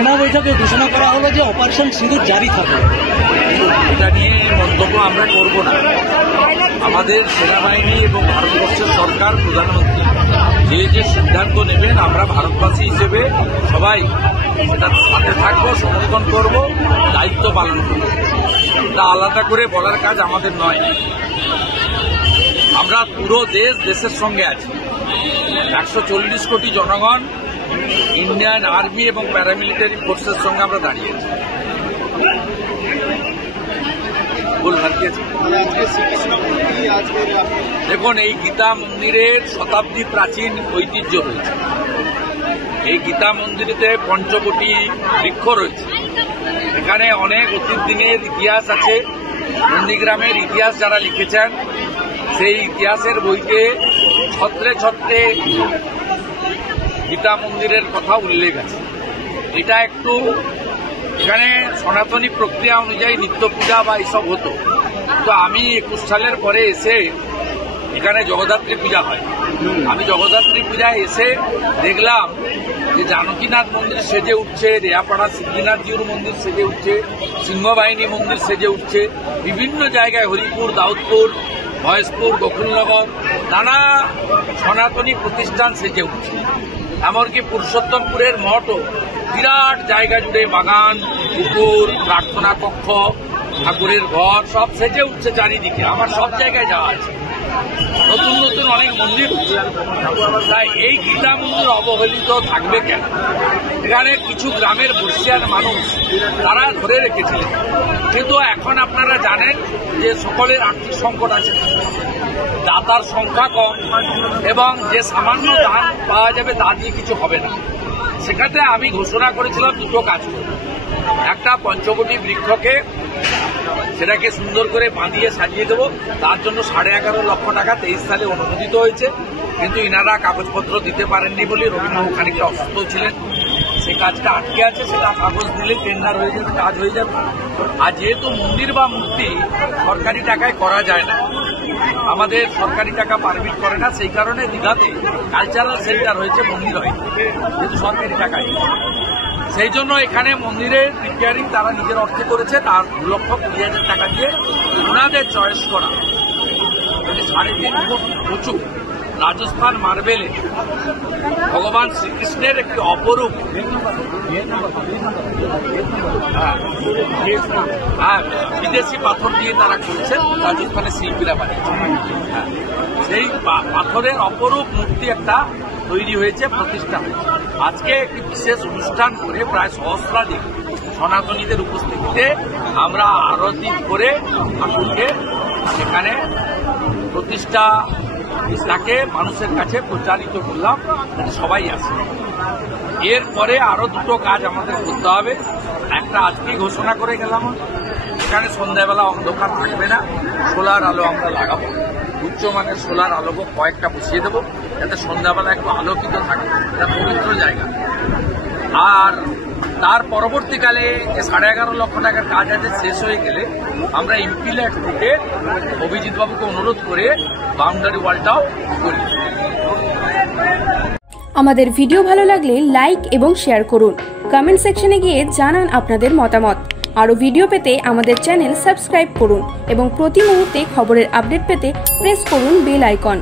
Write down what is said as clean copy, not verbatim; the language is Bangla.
সেনা বৈঠকে ঘোষণা করা হলো যে অপারেশন সিঁদুর জারি থাকবে। এটা নিয়ে মন্তব্য আমরা করব না। আমাদের সেনাবাহিনী এবং ভারতবর্ষের সরকার, প্রধানমন্ত্রী যে সিদ্ধান্ত নেবেন আমরা ভারতবাসী হিসেবে সবাই সেটার সাথে থাকবো, সমর্থন করব, দায়িত্ব পালন করব। এটা আলাদা করে বলার কাজ আমাদের নয়। আমরা পুরো দেশের সঙ্গে আছি। 140 কোটি জনগণ ইন্ডিয়ান আর্মি এবং প্যারামিলিটারি ফোর্সের সঙ্গে আমরা দাঁড়িয়ে আছি। দেখুন, এই গীতা মন্দিরের শতাব্দী প্রাচীন ঐতিহ্য রয়েছে। এই গীতা মন্দিরেতে পঞ্চকোটি বৃক্ষ রয়েছে। এখানে অনেক অতীত দিনের ইতিহাস আছে। নন্দীগ্রামের ইতিহাস যারা লিখেছেন সেই ইতিহাসের বইতে ছত্রে ছত্রে গীতা মন্দিরের কথা উল্লেখ আছে। এটা একটু এখানে সনাতনী প্রক্রিয়া অনুযায়ী নিত্য পূজা বা এইসব হতো। তো আমি 21 সালের পরে এসে এখানে জগদ্ধাত্রী পূজা হয়। আমি জগদ্ধাত্রী পূজায় এসে দেখলাম যে জানকীনাথ মন্দির সেজে উঠছে, রেয়াপাড়া সিদ্ধিনাথজিউর মন্দির সেজে উঠছে, সিংহবাহিনী মন্দির সেজে উঠছে, বিভিন্ন জায়গায় হরিপুর, দাউদপুর, মহেশপুর, গোকুলনগর নানা সনাতনী প্রতিষ্ঠান সেজে উঠছে। এমনকি পুরুষোত্তমপুরের মঠও বিরাট জায়গা জুড়ে বাগান, পুকুর, প্রার্থনা কক্ষ, ঠাকুরের ঘর সব সেজে উঠছে চারিদিকে। আমার সব জায়গায় যাওয়া আছে। নতুন নতুন অনেক মন্দির উঠছে। তাই এই গীতা মন্দির অবহেলিত থাকবে কেন? এখানে কিছু গ্রামের বর্ষিয়ার মানুষ তারা ধরে রেখেছিলেন, কিন্তু এখন আপনারা জানেন যে সকলের আর্থিক সংকট আছে, দাতার সংখ্যা কম এবং যে সামান্য দান পাওয়া যাবে তা দিয়ে কিছু হবে না। সেখানে আমি ঘোষণা করেছিলাম দুটো কাজ করব। একটা, পঞ্চকোটি বৃক্ষকে সেটাকে সুন্দর করে বাঁধিয়ে সাজিয়ে দেবো। তার জন্য 11.5 লক্ষ টাকা 23 সালে অনুমোদিত হয়েছে, কিন্তু ইনারা কাগজপত্র দিতে পারেননি বলে রবীন্দ্রবাবু খানিকটা অসুস্থ ছিলেন। সেই কাজটা আটকে আছে, সেটা কাগজ দিলে টেন্ডার হয়ে যাবে, কাজ হয়ে যাবে। আর যেহেতু মন্দির বা মূর্তি সরকারি টাকায় করা যায় না, আমাদের সরকারি টাকা পারমিট করে না, সেই কারণে দীঘাতে কালচারাল সেন্টার হয়েছে, মন্দির হয় যেহেতু সরকারি টাকায়। সেই জন্য এখানে মন্দিরের রিপেয়ারিং তারা নিজের অর্থে করেছে। তার 2,20,000 টাকা দিয়ে ওনাদের চয়েস করা 3.5 কোটি প্রচুর রাজস্থান মার্বেলে ভগবান শ্রীকৃষ্ণের একটি অপরূপ বিদেশি পাথর দিয়ে তারা করেছেন, রাজস্থানের শিল্পীরা বানিয়েছেন। সেই পাথরের অপরূপ মূর্তি একটা তৈরি হয়েছে, প্রতিষ্ঠা হয়েছে। আজকে একটি বিশেষ অনুষ্ঠান করে প্রায় সহস্রাধিক সনাতনীদের উপস্থিতিতে আমরা আরতি করে ঠাকুরকে সেখানে প্রতিষ্ঠা তাকে মানুষের কাছে প্রচারিত করলাম, যাতে সবাই আসে। এরপরে আরো দুটো কাজ আমাদের করতে হবে। একটা আজকেই ঘোষণা করে গেলাম, এখানে সন্ধ্যাবেলা অন্ধকার থাকবে না, সোলার আলো আমরা লাগাবো। উচ্চমানের সোলার আলো কয়েকটা বসিয়ে দেবো, যাতে সন্ধ্যাবেলা একটু আলোকিত থাকে। এটা পবিত্র জায়গা। আর তার পরবর্তীকালে যে 11.5 লক্ষ টাকার কাজ আছে শেষ হয়ে গেলে আমরা ইম্পিল্যাট থেকে অভিজিৎ বাবুকে অনুরোধ করে বাউন্ডারি ওয়ালটাও করি। আমাদের ভিডিও ভালো লাগলে লাইক এবং শেয়ার করুন। কমেন্ট সেকশনে গিয়ে জানান আপনাদের মতামত। আরও ভিডিও পেতে আমাদের চ্যানেল সাবস্ক্রাইব করুন এবং প্রতি মুহূর্তে খবরের আপডেট পেতে প্রেস করুন বেল আইকন।